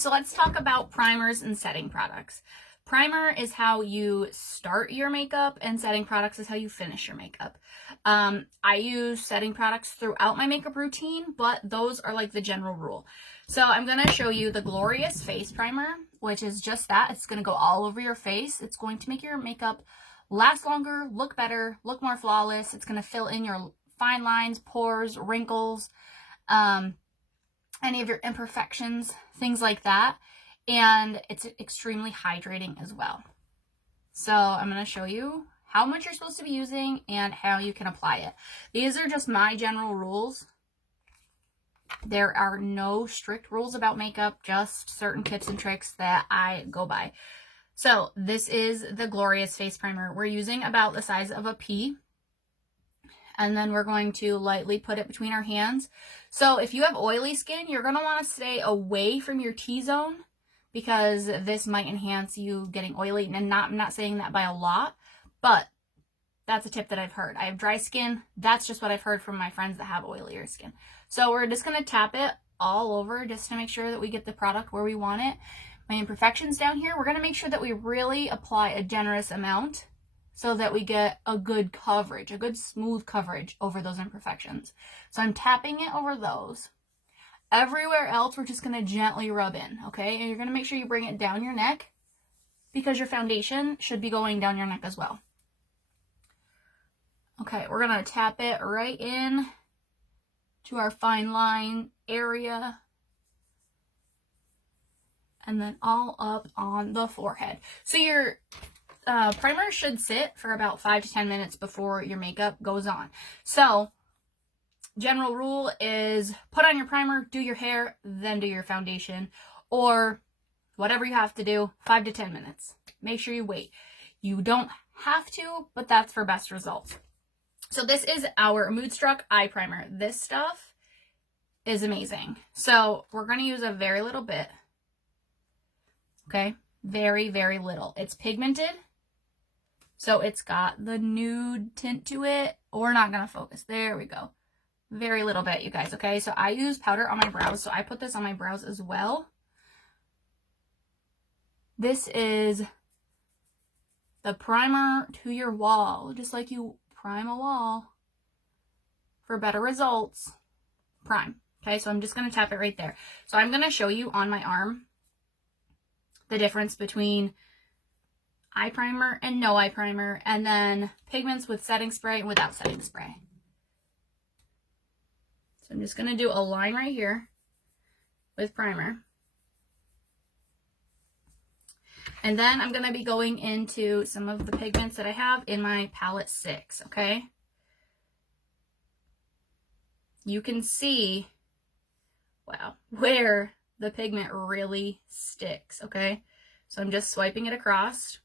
so let's talk about primers and setting products. Primer is how you start your makeup, and setting products is how you finish your makeup. I use setting products throughout my makeup routine, but those are like the general rule. So I'm going to show you the Glorious Face Primer, which is just that. It's going to go all over your face. It's going to make your makeup last longer, look better, look more flawless. It's going to fill in your fine lines, pores, wrinkles, any of your imperfections, things like that. And it's extremely hydrating as well. So I'm going to show you how much you're supposed to be using and how you can apply it. These are just my general rules. There are no strict rules about makeup, just certain tips and tricks that I go by. So this is the Glorious Face Primer. We're using about the size of a pea. And then we're going to lightly put it between our hands. So if you have oily skin, you're going to want to stay away from your T-zone, because this might enhance you getting oily. And I'm not saying that by a lot, but that's a tip that I've heard. I have dry skin. That's just what I've heard from my friends that have oilier skin. So we're just going to tap it all over just to make sure that we get the product where we want it. My imperfections down here, we're going to make sure that we really apply a generous amount so that we get a good coverage, a good smooth coverage over those imperfections. So I'm tapping it over those. Everywhere else, we're just going to gently rub in, okay? And you're going to make sure you bring it down your neck, because your foundation should be going down your neck as well. Okay, we're going to tap it right in to our fine line area, and then all up on the forehead. So your primer should sit for about 5 to 10 minutes before your makeup goes on. So general rule is put on your primer, do your hair, then do your foundation, or whatever you have to do, 5 to 10 minutes. Make sure you wait. You don't have to, but that's for best results. So this is our Moodstruck Eye Primer. This stuff is amazing. So we're going to use a very little bit. Okay, very, very little. It's pigmented, so it's got the nude tint to it. We're not going to focus. There we go. Very little bit, you guys, okay? So I use powder on my brows, so I put this on my brows as well. This is the primer to your wall, just like you prime a wall for better results. Prime, okay? So I'm just going to tap it right there. So I'm going to show you on my arm the difference between eye primer and no eye primer, and then pigments with setting spray and without setting spray. So I'm just going to do a line right here with primer. And then I'm going to be going into some of the pigments that I have in my palette 6, okay? You can see, wow, where the pigment really sticks, okay? So I'm just swiping it across.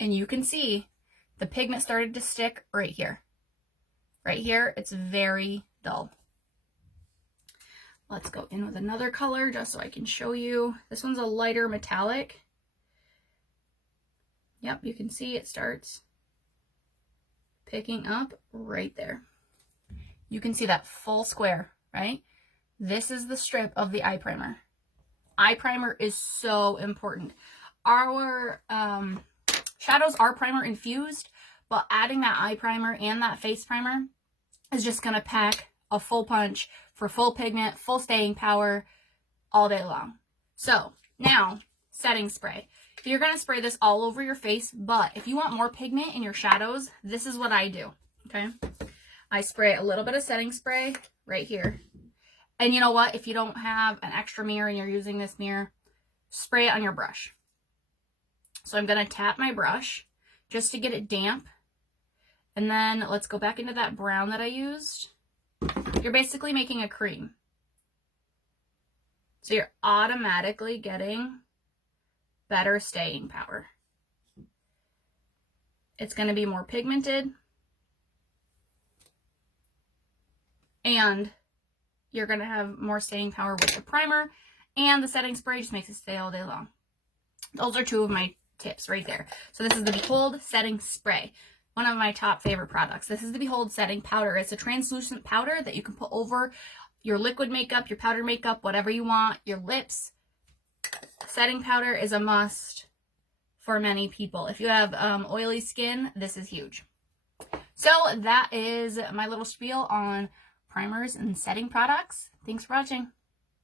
And you can see the pigment started to stick right here. Right here, it's very dull. Let's go in with another color just so I can show you. This one's a lighter metallic. Yep, you can see it starts picking up right there. You can see that full square, right? This is the strip of the eye primer. Eye primer is so important. Our shadows are primer infused, but adding that eye primer and that face primer is just going to pack a full punch for full pigment, full staying power all day long. So now, setting spray. You're going to spray this all over your face, but if you want more pigment in your shadows, this is what I do, okay? I spray a little bit of setting spray right here. And you know what? If you don't have an extra mirror and you're using this mirror, spray it on your brush. So I'm going to tap my brush just to get it damp. And then let's go back into that brown that I used. You're basically making a cream. So you're automatically getting better staying power. It's going to be more pigmented. And you're going to have more staying power with the primer. And the setting spray just makes it stay all day long. Those are two of my tips right there. So this is the Behold Setting Spray. One of my top favorite products. This is the Behold Setting Powder. It's a translucent powder that you can put over your liquid makeup, your powder makeup, whatever you want, your lips. Setting powder is a must for many people. If you have oily skin, this is huge. So that is my little spiel on primers and setting products. Thanks for watching.